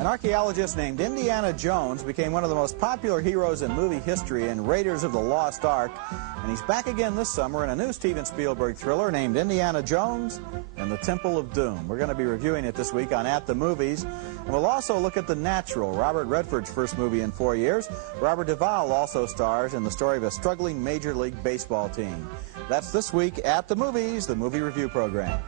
An archaeologist named Indiana Jones became one of the most popular heroes in movie history in Raiders of the Lost Ark, and he's back again this summer in a new Steven Spielberg thriller named Indiana Jones and the Temple of Doom. We're going to be reviewing it this week on At the Movies, and we'll also look at The Natural, Robert Redford's first movie in 4 years. Robert Duvall also stars in the story of a struggling Major League Baseball team. That's this week At the Movies, the movie review program.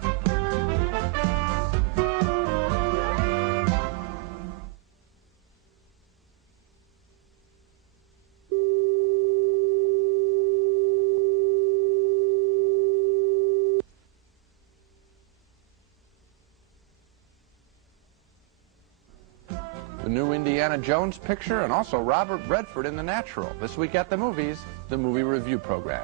The new Indiana Jones picture, and also Robert Redford in The Natural. This week at the movies, the movie review program.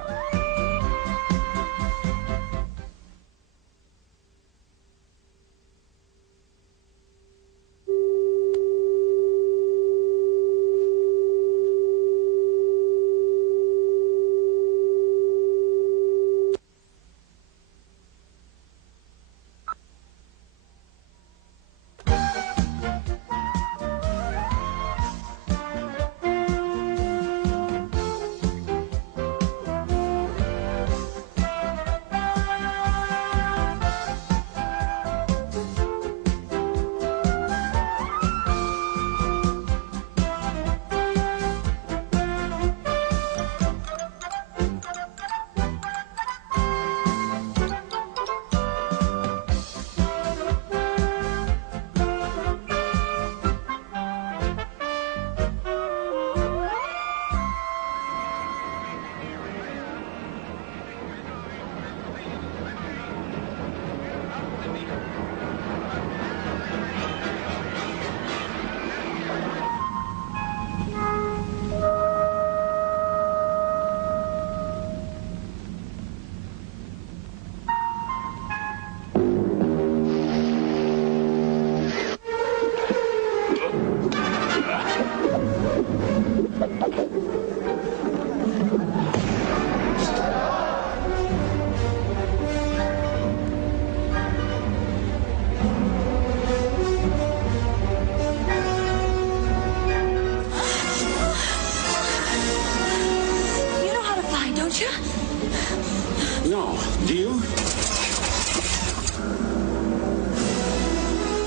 No. Do you?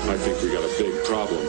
I think we got a big problem.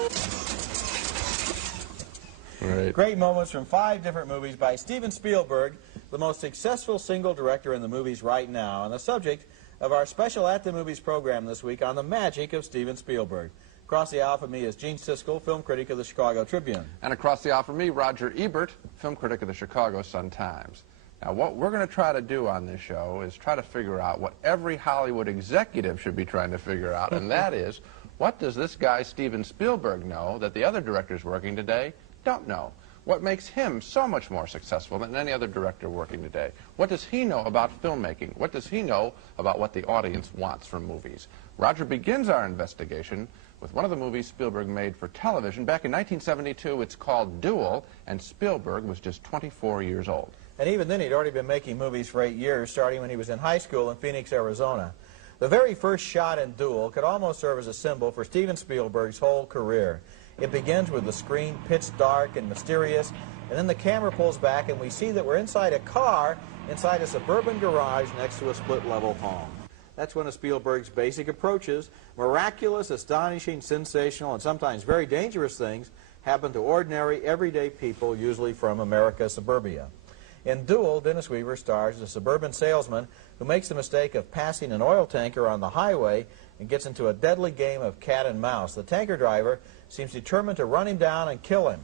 Right. Great moments from 5 different movies by Steven Spielberg, the most successful single director in the movies right now, and the subject of our special At the Movies program this week on the magic of Steven Spielberg. Across the aisle from me is Gene Siskel, film critic of the Chicago Tribune. And across the aisle from me, Roger Ebert, film critic of the Chicago Sun-Times. Now, what we're going to try to do on this show is try to figure out what every Hollywood executive should be trying to figure out, and that is, what does this guy Steven Spielberg know that the other directors working today don't know? What makes him so much more successful than any other director working today? What does he know about filmmaking? What does he know about what the audience wants from movies? Roger begins our investigation with one of the movies Spielberg made for television. Back in 1972, it's called Duel, and Spielberg was just 24 years old. And even then, he'd already been making movies for 8 years, starting when he was in high school in Phoenix, Arizona. The very first shot in Duel could almost serve as a symbol for Steven Spielberg's whole career. It begins with the screen pitch dark and mysterious, and then the camera pulls back and we see that we're inside a car, inside a suburban garage next to a split-level home. That's one of Spielberg's basic approaches. Miraculous, astonishing, sensational, and sometimes very dangerous things happen to ordinary, everyday people, usually from America's suburbia. In Duel, Dennis Weaver stars as a suburban salesman who makes the mistake of passing an oil tanker on the highway and gets into a deadly game of cat and mouse. The tanker driver seems determined to run him down and kill him.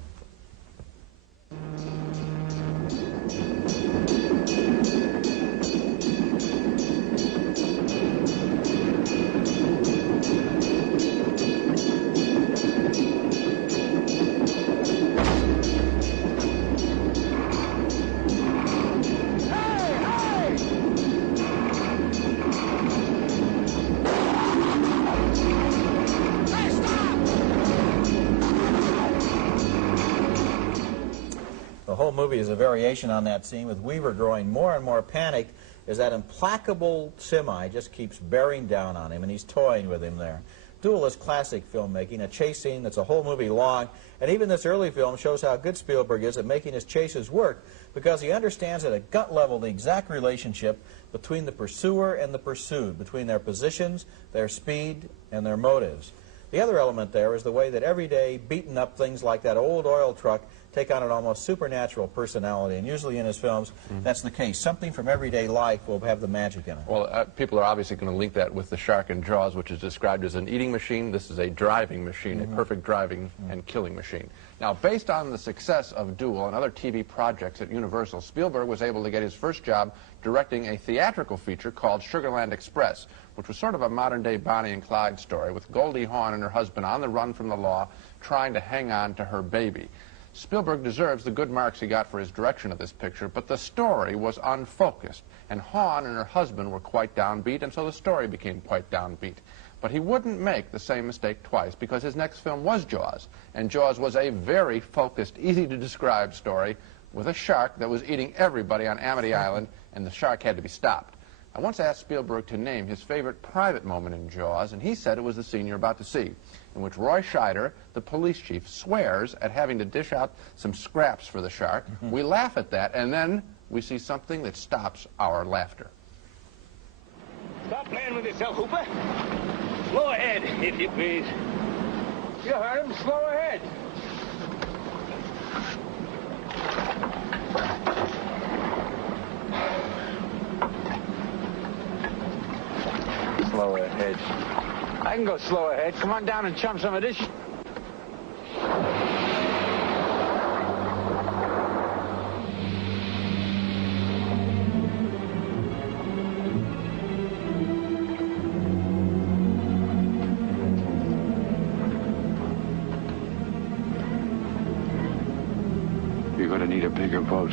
The whole movie is a variation on that scene, with Weaver growing more and more panicked as that implacable semi just keeps bearing down on him, and he's toying with him there. Duel is classic filmmaking, a chase scene that's a whole movie long, and even this early film shows how good Spielberg is at making his chases work because he understands at a gut level the exact relationship between the pursuer and the pursued, between their positions, their speed, and their motives. The other element there is the way that everyday, beaten-up things like that old oil truck take on an almost supernatural personality, and usually in his films, that's the case. Something from everyday life will have the magic in it. Well, people are obviously going to link that with the shark in Jaws, which is described as an eating machine. This is a driving machine, a perfect driving and killing machine. Now, based on the success of Duel and other TV projects at Universal, Spielberg was able to get his first job directing a theatrical feature called Sugarland Express, which was sort of a modern-day Bonnie and Clyde story with Goldie Hawn and her husband on the run from the law, trying to hang on to her baby. Spielberg deserves the good marks he got for his direction of this picture, but the story was unfocused, and Hawn and her husband were quite downbeat, and so the story became quite downbeat. But he wouldn't make the same mistake twice, because his next film was Jaws, and Jaws was a very focused, easy-to-describe story with a shark that was eating everybody on Amity Island, and the shark had to be stopped. I once asked Spielberg to name his favorite private moment in Jaws, and he said it was the scene you're about to see, in which Roy Scheider, the police chief, swears at having to dish out some scraps for the shark. We laugh at that, and then we see something that stops our laughter. Stop playing with yourself, Hooper. Slow ahead, if you please. You heard him. Slow ahead. Slow ahead. I can go slow ahead. Come on down and chum some of this. You're going to need a bigger boat.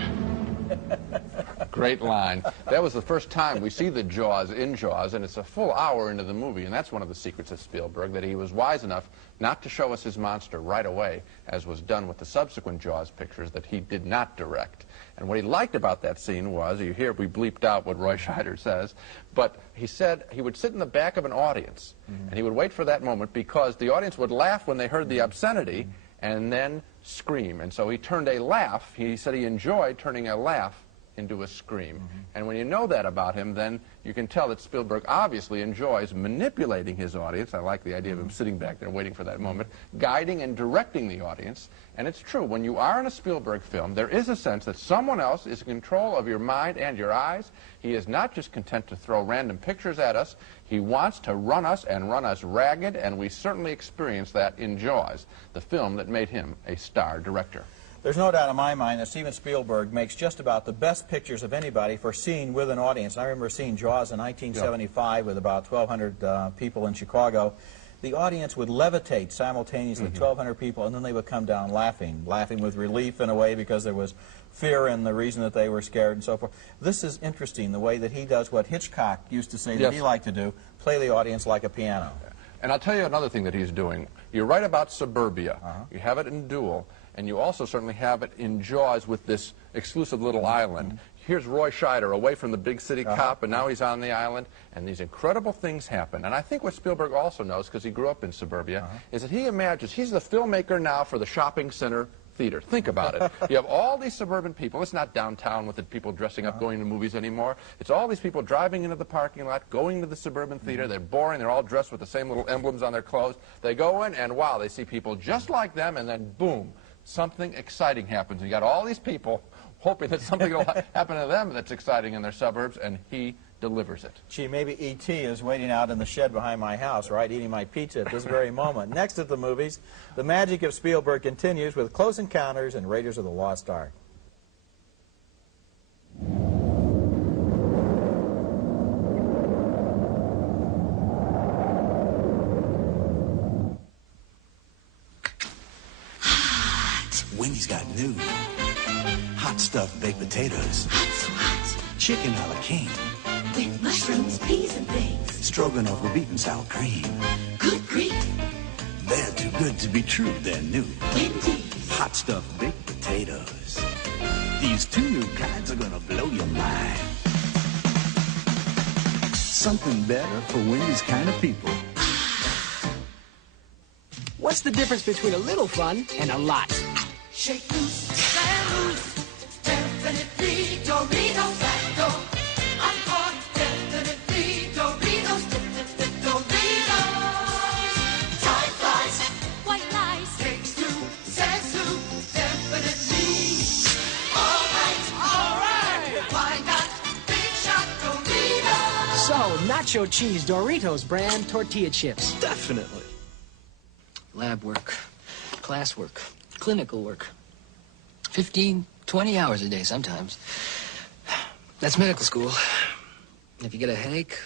Great line. That was the first time we see the Jaws in Jaws, and it's a full hour into the movie, and that's one of the secrets of Spielberg, that he was wise enough not to show us his monster right away, as was done with the subsequent Jaws pictures that he did not direct. And what he liked about that scene was, you hear we bleeped out what Roy Scheider says, but he said he would sit in the back of an audience, and he would wait for that moment because the audience would laugh when they heard the obscenity and then scream. And so he turned a laugh, he said he enjoyed turning a laugh into a scream. And when you know that about him, then you can tell that Spielberg obviously enjoys manipulating his audience. I like the idea of him sitting back there waiting for that moment, guiding and directing the audience. And it's true, when you are in a Spielberg film, there is a sense that someone else is in control of your mind and your eyes. He is not just content to throw random pictures at us. He wants to run us and run us ragged, and we certainly experienced that in Jaws, the film that made him a star director. There's no doubt in my mind that Steven Spielberg makes just about the best pictures of anybody for seeing with an audience. I remember seeing Jaws in 1975 with about 1,200 people in Chicago. The audience would levitate simultaneously, 1,200 people, and then they would come down laughing with relief in a way because there was fear in the reason that they were scared and so forth. This is interesting, the way that he does what Hitchcock used to say that he liked to do, play the audience like a piano. And I'll tell you another thing that he's doing. You're right about suburbia. You have it in Duel. And you also certainly have it in Jaws with this exclusive little island. Here's Roy Scheider away from the big city cop, and now he's on the island, and these incredible things happen. And I think what Spielberg also knows, because he grew up in suburbia, is that he imagines he's the filmmaker now for the shopping center theater. Think about it. You have all these suburban people. It's not downtown with the people dressing up going to movies anymore. It's all these people driving into the parking lot, going to the suburban theater. They're boring. They're all dressed with the same little emblems on their clothes. They go in, and wow, they see people just like them, and then boom, something exciting happens. You got all these people hoping that something will happen to them that's exciting in their suburbs, and he delivers it. Gee, maybe E.T. is waiting out in the shed behind my house, right, eating my pizza at this very moment. Next at the movies, the magic of Spielberg continues with Close Encounters and Raiders of the Lost Ark. Wendy's got new hot stuffed baked potatoes, Hot, chicken a la king, with mushrooms, peas, and things. stroganoff with beef and sour cream. Good grief, They're too good to be true. They're new. Wendy's. Hot stuffed baked potatoes. These two new kinds are gonna blow your mind. Something better for Wendy's kind of people. What's the difference between a little fun and a lot? Shake loose, and loose. Definitely Doritos that go. I'm caught. Definitely Doritos. Doritos. Time flies. White lies. Takes two. Says who? Definitely. All right. Why not? Big shot Doritos. So, nacho cheese Doritos brand tortilla chips. Definitely. Lab work, classwork, clinical work. 15, 20 hours a day sometimes. That's medical school. If you get a headache,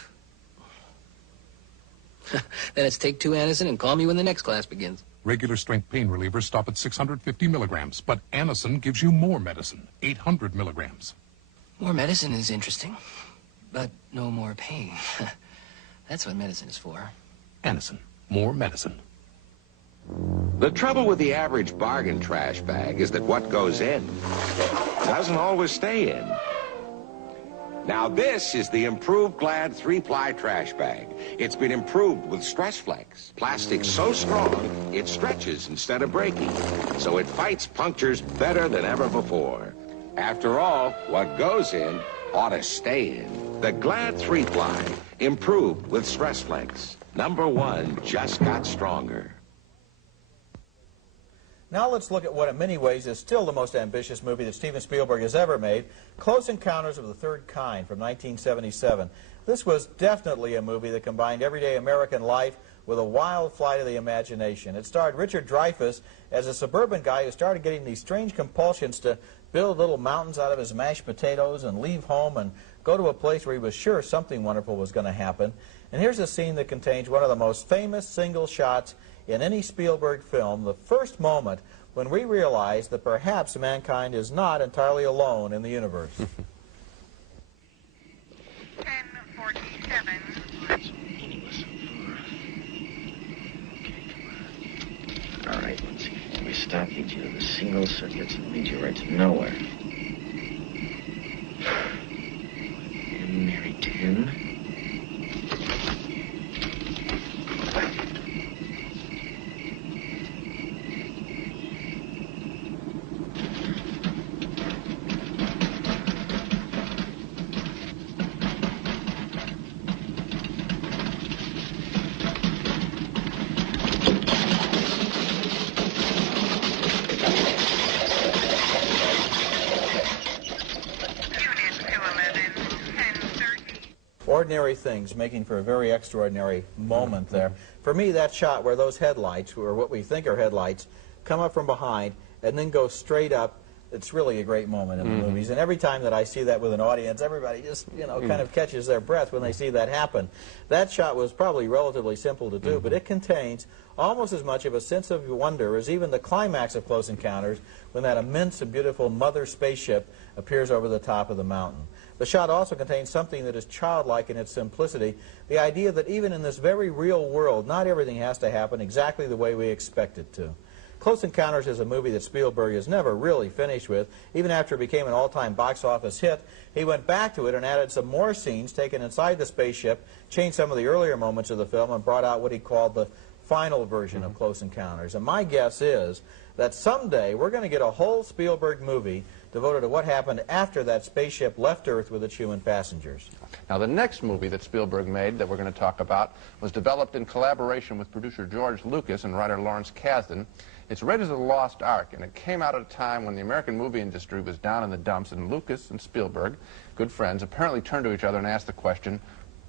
then it's take 2 Anacin and call me when the next class begins. Regular strength pain relievers stop at 650 milligrams, but Anacin gives you more medicine, 800 milligrams. More medicine is interesting, but no more pain. That's what medicine is for. Anacin, more medicine. The trouble with the average bargain trash bag is that what goes in doesn't always stay in. Now this is the improved Glad 3-ply trash bag. It's been improved with Stress Flex. Plastic so strong, it stretches instead of breaking. So it fights punctures better than ever before. After all, what goes in ought to stay in. The Glad 3-ply, improved with Stress Flex. #1 just got stronger. Now let's look at what in many ways is still the most ambitious movie that Steven Spielberg has ever made, Close Encounters of the Third Kind from 1977. This was definitely a movie that combined everyday American life with a wild flight of the imagination. It starred Richard Dreyfuss as a suburban guy who started getting these strange compulsions to build little mountains out of his mashed potatoes and leave home and go to a place where he was sure something wonderful was going to happen. And here's a scene that contains one of the most famous single shots in any Spielberg film, the first moment when we realize that perhaps mankind is not entirely alone in the universe. 1047. All right, let's see. We stop each of the single circuits and lead you right to nowhere. And Mary 10. Ordinary things making for a very extraordinary moment there. For me, that shot where those headlights, or what we think are headlights, come up from behind and then go straight up, it's really a great moment in the movies. And every time that I see that with an audience, everybody just, you know, kind of catches their breath when they see that happen. That shot was probably relatively simple to do, but it contains almost as much of a sense of wonder as even the climax of Close Encounters when that immense and beautiful mother spaceship appears over the top of the mountain. The shot also contains something that is childlike in its simplicity, the idea that even in this very real world, not everything has to happen exactly the way we expect it to. Close Encounters is a movie that Spielberg has never really finished with. Even after it became an all-time box office hit, he went back to it and added some more scenes taken inside the spaceship, changed some of the earlier moments of the film, and brought out what he called the final version of Close Encounters. And my guess is that someday we're going to get a whole Spielberg movie devoted to what happened after that spaceship left Earth with its human passengers. Now, the next movie that Spielberg made that we're going to talk about was developed in collaboration with producer George Lucas and writer Lawrence Kasdan. It's rated as The Lost Ark, and it came out at a time when the American movie industry was down in the dumps, and Lucas and Spielberg, good friends, apparently turned to each other and asked the question,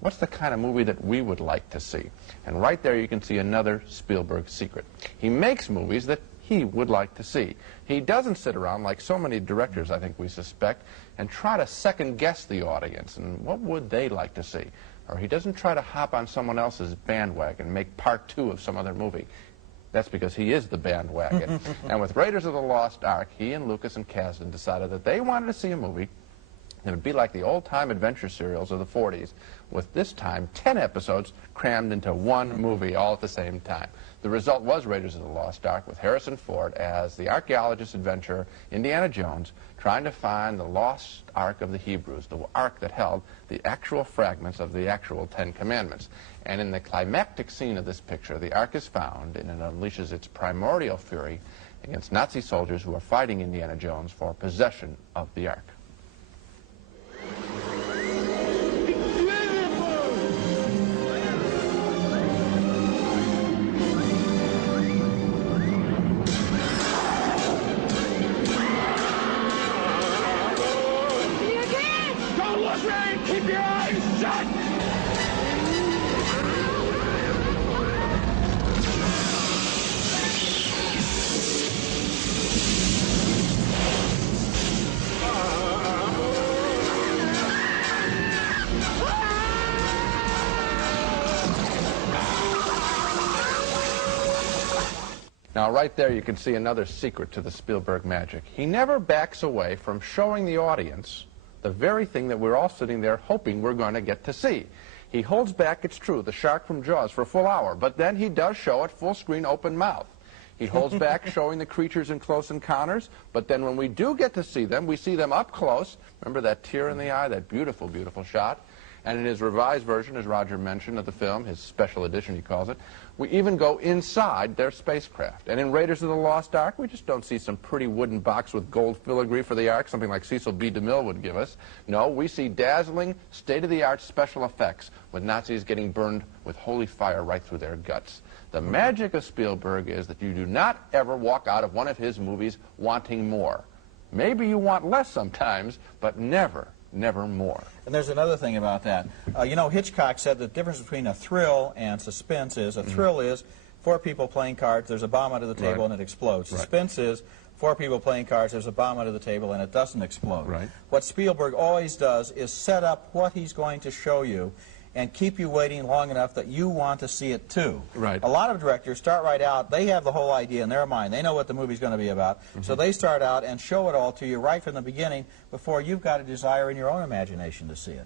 what's the kind of movie that we would like to see? And right there you can see another Spielberg secret. He makes movies that he would like to see. He doesn't sit around, like so many directors I think we suspect, and try to second-guess the audience and what would they like to see. Or he doesn't try to hop on someone else's bandwagon and make part 2 of some other movie. That's because he is the bandwagon. And with Raiders of the Lost Ark, he and Lucas and Kasdan decided that they wanted to see a movie It would be like the old-time adventure serials of the 40s, with this time 10 episodes crammed into one movie all at the same time. The result was Raiders of the Lost Ark, with Harrison Ford as the archaeologist adventurer Indiana Jones trying to find the lost Ark of the Hebrews, the Ark that held the actual fragments of the actual 10 Commandments. And in the climactic scene of this picture, the Ark is found, and it unleashes its primordial fury against Nazi soldiers who are fighting Indiana Jones for possession of the Ark. Keep your eyes shut! Now, right there, you can see another secret to the Spielberg magic. He never backs away from showing the audience the very thing that we're all sitting there hoping we're going to get to see. He holds back, it's true, the shark from Jaws for a full hour, but then he does show it full screen, open mouth. He holds back showing the creatures in Close Encounters, but then when we do get to see them, we see them up close. Remember that tear in the eye, that beautiful, beautiful shot? And in his revised version, as Roger mentioned, of the film, his special edition he calls it, we even go inside their spacecraft. And in Raiders of the Lost Ark, we just don't see some pretty wooden box with gold filigree for the Ark, something like Cecil B. DeMille would give us. No, we see dazzling, state-of-the-art special effects with Nazis getting burned with holy fire right through their guts. The magic of Spielberg is that you do not ever walk out of one of his movies wanting more. Maybe you want less sometimes, but never more. And there's another thing about that. You know, Hitchcock said the difference between a thrill and suspense is a thrill is 4 people playing cards, there's a bomb under the table and it explodes. Suspense is 4 people playing cards, there's a bomb under the table and it doesn't explode. What Spielberg always does is set up what he's going to show you and keep you waiting long enough that you want to see it too. A lot of directors start right out, they have the whole idea in their mind, they know what the movie's going to be about, so they start out and show it all to you right from the beginning before you've got a desire in your own imagination to see it.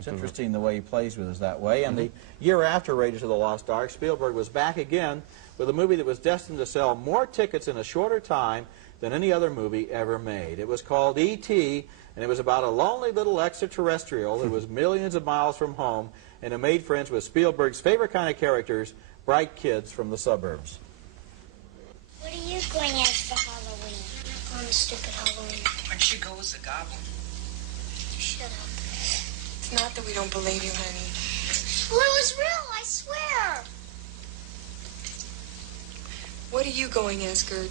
It's interesting the way he plays with us that way. And the year after Raiders of the Lost Ark, Spielberg was back again with a movie that was destined to sell more tickets in a shorter time than any other movie ever made. It was called E.T., and it was about a lonely little extraterrestrial who was millions of miles from home and who made friends with Spielberg's favorite kind of characters, bright kids from the suburbs. What are you going as for Halloween? I'm going to stupid Halloween. Why don't you go as a goblin? Shut up. It's not that we don't believe you, honey. Well, it's real, I swear. What are you going as, Gert?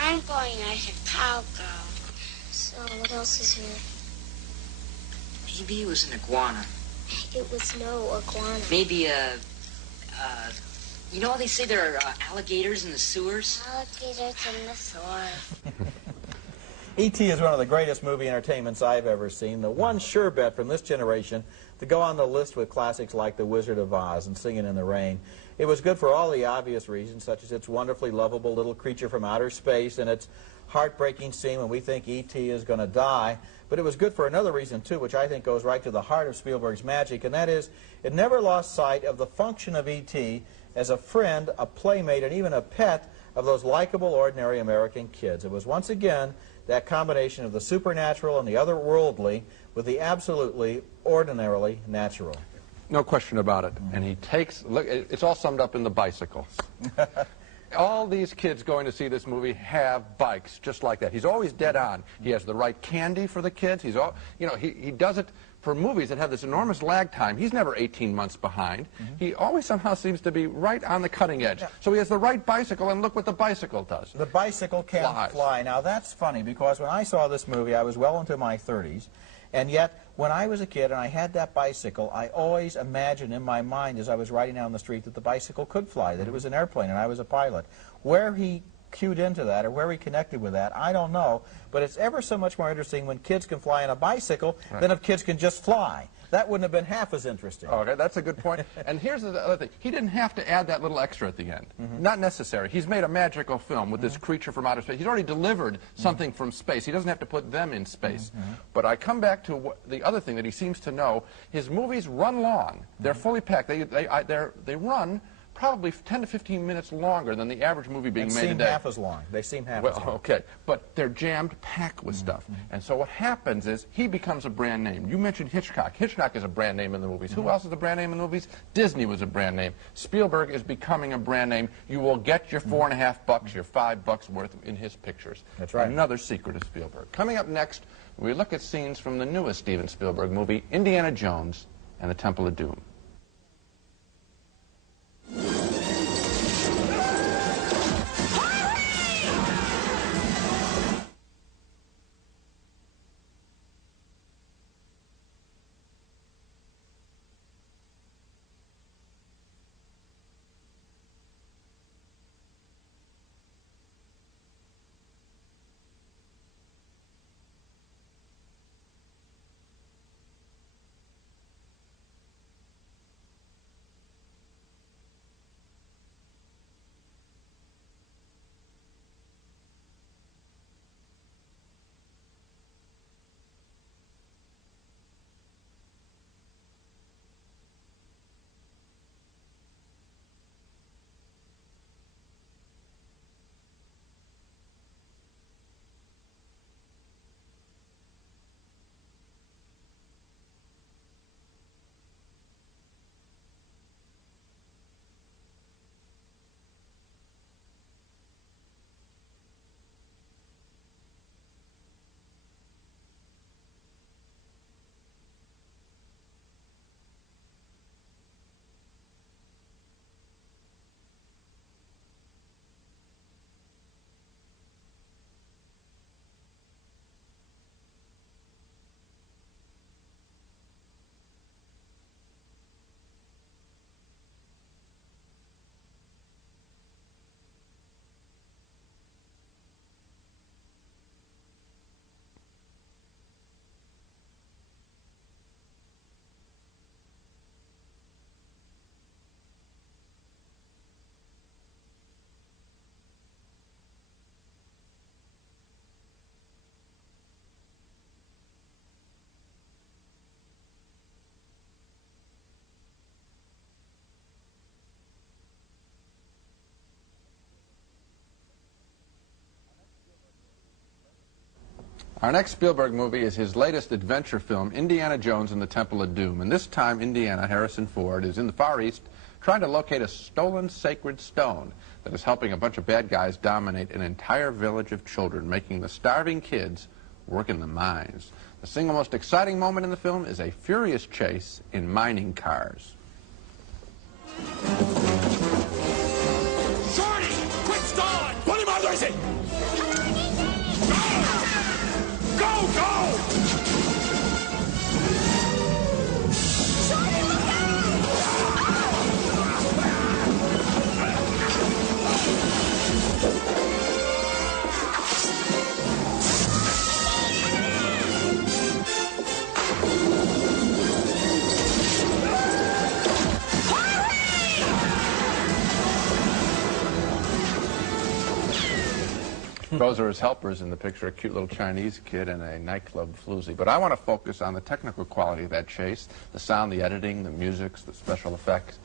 I'm going as a cowgirl. So, what else is here? Maybe it was an iguana. It was no iguana. Maybe you know how they say there are alligators in the sewers? Alligators in the sewers. E.T. is one of the greatest movie entertainments I've ever seen. The one sure bet from this generation to go on the list with classics like The Wizard of Oz and Singing in the Rain. It was good for all the obvious reasons, such as its wonderfully lovable little creature from outer space and its heartbreaking scene when we think E.T. is going to die. But it was good for another reason, too, which I think goes right to the heart of Spielberg's magic, and that is it never lost sight of the function of E.T. as a friend, a playmate, and even a pet of those likable, ordinary American kids. It was once again that combination of the supernatural and the otherworldly with the absolutely, ordinarily natural. No question about it. And he takes, look, it's all summed up in the bicycle. All these kids going to see this movie have bikes just like that. He's always dead on. He has the right candy for the kids. He's all, you know, he does it for movies that have this enormous lag time. He's never 18 months behind. He always somehow seems to be right on the cutting edge. So he has the right bicycle, and look what the bicycle does. The bicycle can fly. Now that's funny, because when I saw this movie, I was well into my 30s. And yet, when I was a kid and I had that bicycle, I always imagined in my mind as I was riding down the street that the bicycle could fly, that it was an airplane and I was a pilot. Where he cued into that or where he connected with that, I don't know. But it's ever so much more interesting when kids can fly on a bicycle than if kids can just fly. that wouldn't have been half as interesting. Okay, that's a good point. And here's the other thing. He didn't have to add that little extra at the end. Not necessary. He's made a magical film with this creature from outer space. He's already delivered something from space. He doesn't have to put them in space. But I come back to the other thing that he seems to know. His movies run long. They're fully packed. They run probably 10 to 15 minutes longer than the average movie being made today. They seem half as long. They seem half as long. Okay, but they're jammed packed with stuff. And so what happens is he becomes a brand name. You mentioned Hitchcock. Hitchcock is a brand name in the movies. Who else is a brand name in the movies? Disney was a brand name. Spielberg is becoming a brand name. You will get your $4.50, your $5 worth in his pictures. That's right. Another secret of Spielberg. Coming up next, we look at scenes from the newest Steven Spielberg movie, Indiana Jones and the Temple of Doom. Our next Spielberg movie is his latest adventure film, Indiana Jones and the Temple of Doom. And this time, Indiana, Harrison Ford, is in the Far East trying to locate a stolen sacred stone that is helping a bunch of bad guys dominate an entire village of children, making the starving kids work in the mines. The single most exciting moment in the film is a furious chase in mining cars. Shorty! Quit stalling! Put him on racing! Go, go! Those are his helpers in the picture, a cute little Chinese kid and a nightclub floozy. But I want to focus on the technical quality of that chase, the sound, the editing, the music, the special effects.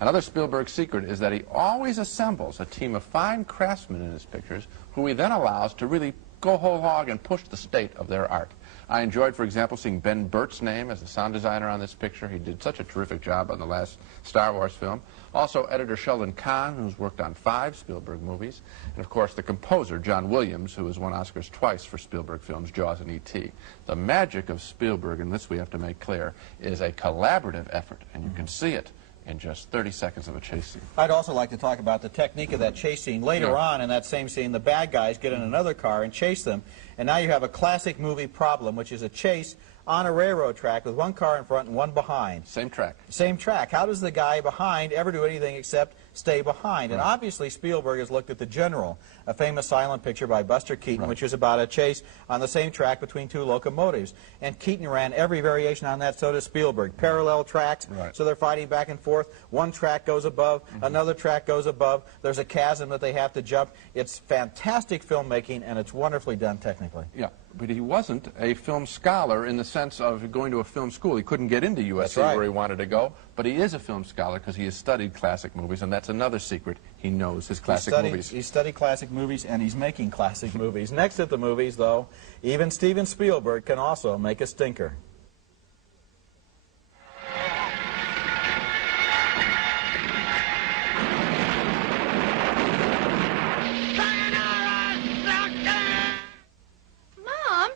Another Spielberg secret is that he always assembles a team of fine craftsmen in his pictures who he then allows to really go whole hog and push the state of their art. I enjoyed, for example, seeing Ben Burtt's name as the sound designer on this picture. He did such a terrific job on the last Star Wars film. Also, editor Sheldon Kahn, who's worked on 5 Spielberg movies. And, of course, the composer, John Williams, who has won Oscars twice for Spielberg films, Jaws and E.T. The magic of Spielberg, and this we have to make clear, is a collaborative effort, and you can see it in just 30 seconds of a chase scene. I'd also like to talk about the technique of that chase scene. Later on in that same scene, the bad guys get in another car and chase them, and now you have a classic movie problem, which is a chase on a railroad track with one car in front and one behind. Same track. Same track. How does the guy behind ever do anything except stay behind. And obviously Spielberg has looked at The General, a famous silent picture by Buster Keaton, which is about a chase on the same track between two locomotives. And Keaton ran every variation on that, so does Spielberg. Parallel tracks, so they're fighting back and forth. One track goes above, another track goes above. There's a chasm that they have to jump. It's fantastic filmmaking, and it's wonderfully done technically. Yeah, but he wasn't a film scholar in the sense of going to a film school. He couldn't get into USC where he wanted to go, but he is a film scholar because he has studied classic movies, and that's another secret. He knows his classic movies. He studied classic movies, and he's making classic movies. Next at the movies, though, even Steven Spielberg can also make a stinker.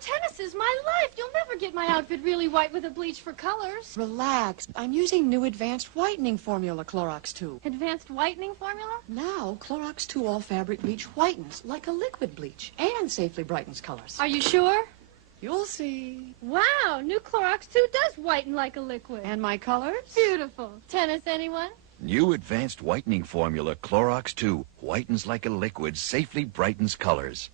Tennis is my life. You'll never get my outfit really white with a bleach for colors. Relax. I'm using new advanced whitening formula, Clorox 2. Advanced whitening formula? Now, Clorox 2 all-fabric bleach whitens like a liquid bleach and safely brightens colors. Are you sure? You'll see. Wow, new Clorox 2 does whiten like a liquid. And my colors? Beautiful. Tennis, anyone? New advanced whitening formula, Clorox 2, whitens like a liquid, safely brightens colors.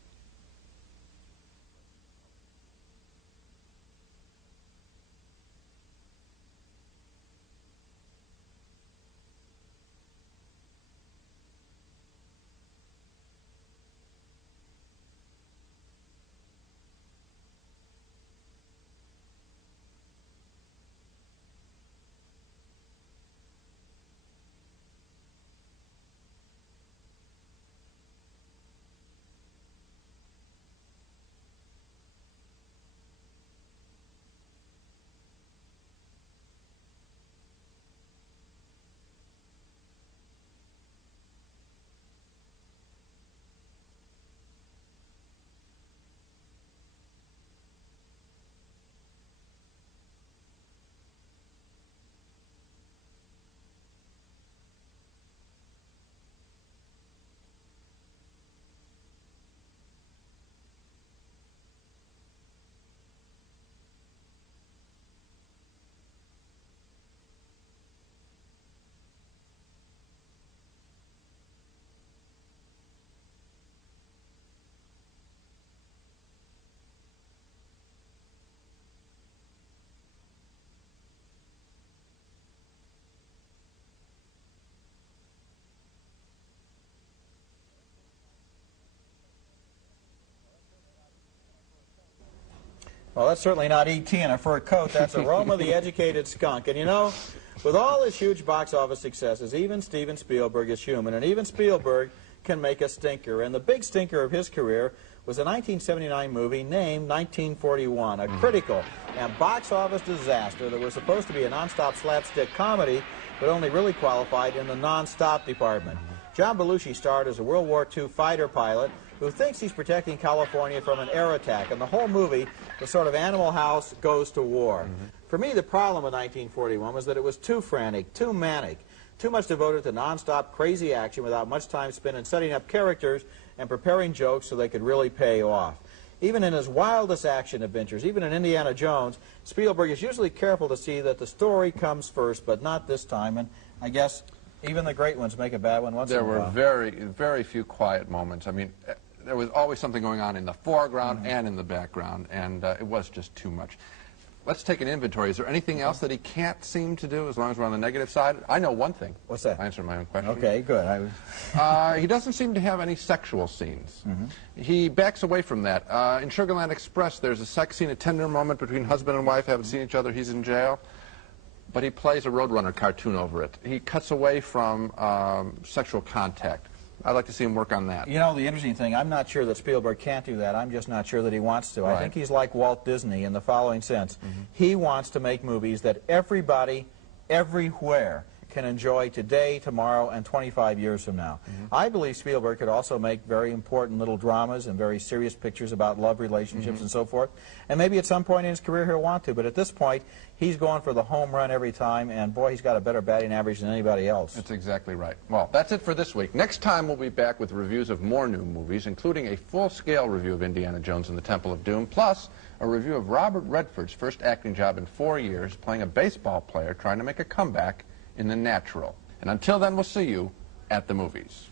Well, that's certainly not E.T. in a fur coat. That's Aroma the Educated Skunk. And you know, with all his huge box office successes, even Steven Spielberg is human, and even Spielberg can make a stinker. And the big stinker of his career was a 1979 movie named 1941, a critical and box office disaster that was supposed to be a nonstop slapstick comedy, but only really qualified in the nonstop department. John Belushi starred as a World War II fighter pilot who thinks he's protecting California from an air attack, and the whole movie was sort of Animal House goes to war. For me, the problem with 1941 was that it was too frantic, too manic, too much devoted to nonstop crazy action without much time spent in setting up characters and preparing jokes so they could really pay off. Even in his wildest action adventures, even in Indiana Jones, Spielberg is usually careful to see that the story comes first, but not this time, and I guess even the great ones make a bad one once in a while. There were very few quiet moments. I mean, there was always something going on in the foreground and in the background, and it was just too much. Let's take an inventory. Is there anything else that he can't seem to do as long as we're on the negative side? I know one thing. What's that? I answered my own question. Okay, good. He doesn't seem to have any sexual scenes. He backs away from that. In Sugarland Express, there's a sex scene, a tender moment between husband and wife, haven't seen each other, he's in jail. But he plays a Roadrunner cartoon over it. He cuts away from sexual contact. I'd like to see him work on that. You know, the interesting thing, I'm not sure that Spielberg can't do that. I'm just not sure that he wants to. Right. I think he's like Walt Disney in the following sense. He wants to make movies that everybody, everywhere, can enjoy today, tomorrow, and 25 years from now. I believe Spielberg could also make very important little dramas and very serious pictures about love relationships and so forth. And maybe at some point in his career he'll want to, but at this point he's going for the home run every time, and boy, he's got a better batting average than anybody else. That's exactly right. Well, that's it for this week. Next time we'll be back with reviews of more new movies, including a full-scale review of Indiana Jones and the Temple of Doom, plus a review of Robert Redford's first acting job in 4 years, playing a baseball player trying to make a comeback in The Natural. And until then, we'll see you at the movies.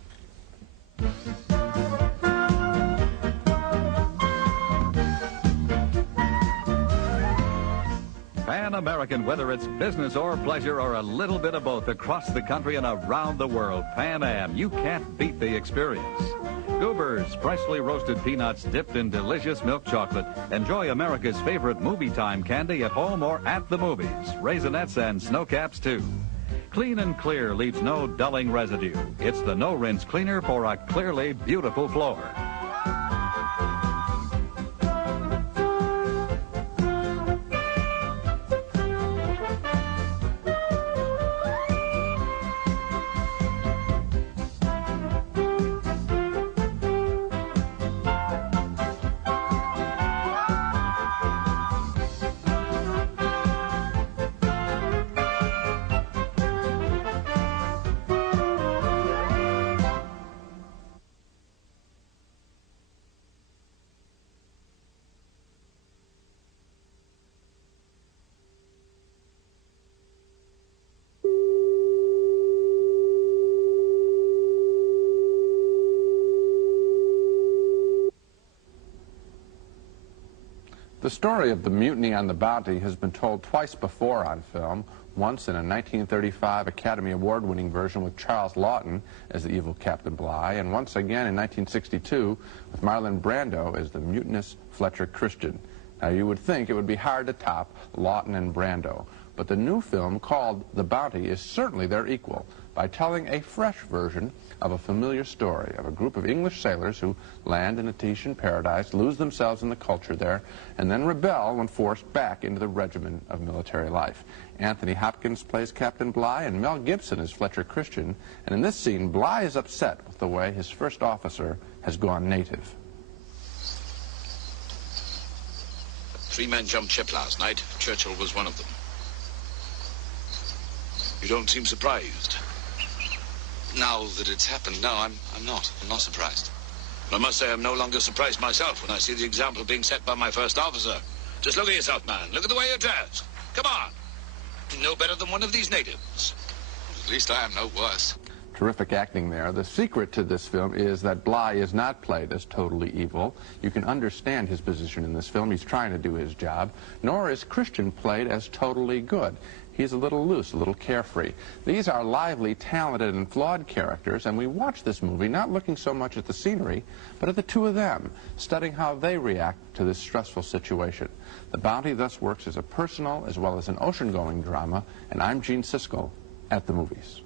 Pan American, whether it's business or pleasure or a little bit of both across the country and around the world, Pan Am, you can't beat the experience. Goobers, freshly roasted peanuts dipped in delicious milk chocolate. Enjoy America's favorite movie time candy at home or at the movies. Raisinets and Snowcaps, too. Clean and clear leaves no dulling residue. It's the no-rinse cleaner for a clearly beautiful floor. The story of the mutiny on the Bounty has been told twice before on film, once in a 1935 Academy Award-winning version with Charles Lawton as the evil Captain Bligh, and once again in 1962 with Marlon Brando as the mutinous Fletcher Christian. Now, you would think it would be hard to top Lawton and Brando, but the new film called The Bounty is certainly their equal by telling a fresh version of a familiar story of a group of English sailors who land in a Tahitian paradise, lose themselves in the culture there, and then rebel when forced back into the regimen of military life. Anthony Hopkins plays Captain Bligh, and Mel Gibson is Fletcher Christian, and in this scene, Bligh is upset with the way his first officer has gone native. 3 men jumped ship last night. Churchill was one of them. You don't seem surprised. Now that it's happened, no, I'm not surprised. But I must say I'm no longer surprised myself when I see the example being set by my first officer. Just look at yourself, man. Look at the way you're dressed. Come on. You're no better than one of these natives. At least I am no worse. Terrific acting there. The secret to this film is that Bligh is not played as totally evil. You can understand his position in this film. He's trying to do his job. Nor is Christian played as totally good. He's a little loose, a little carefree. These are lively, talented, and flawed characters, and we watch this movie not looking so much at the scenery, but at the two of them, studying how they react to this stressful situation. The Bounty thus works as a personal as well as an ocean-going drama, and I'm Gene Siskel at the movies.